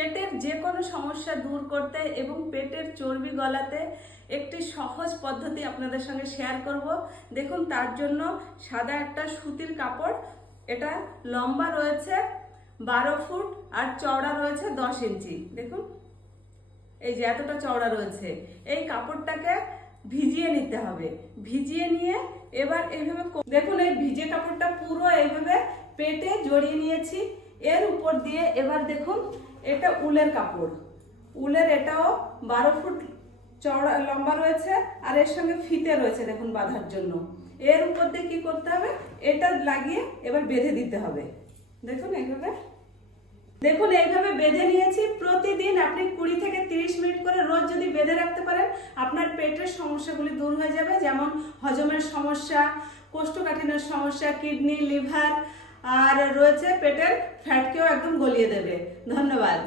পেটের যে কোনো সমস্যা দূর করতে এবং পেটের চর্বি গলাতে একটি সহজ পদ্ধতি আপনাদের সঙ্গে শেয়ার করব। দেখুন, তার জন্য সাদা একটা সুতির কাপড়, এটা লম্বা রয়েছে 12 ফুট আর চওড়া রয়েছে 10 ইঞ্চি। দেখুন, এই যে এতটা চওড়া রয়েছে। এই কাপড়টাকে ভিজিয়ে নিতে হবে। ভিজিয়ে নিয়ে এবার এইভাবে দেখুন, এই ভিজে কাপড়টা পুরো এইভাবে পেটে জড়িয়ে নিয়েছি। এর উপর দিয়ে এবার দেখুন, এটা উলের কাপড়, উলের, এটাও 12 ফুট চওড়া লম্বা রয়েছে আর এর সঙ্গে ফিতে রয়েছে দেখুন বাঁধার জন্য। এর উপর দিয়ে কি করতে হবে, এটা লাগিয়ে এবার বেঁধে দিতে হবে। দেখুন এইভাবে, দেখুন এইভাবে বেঁধে নিয়েছি। প্রতিদিন আপনি 20 থেকে 30 মিনিট করে রোজ যদি বেঁধে রাখতে পারেন, আপনার পেটের সমস্যাগুলি দূর হয়ে যাবে, যেমন হজমের সমস্যা, কোষ্ঠকাঠিন্যের সমস্যা, কিডনি, লিভার আর রয়েছে পেটের ফ্যাটকেও একদম গলিয়ে দেবে। ধন্যবাদ।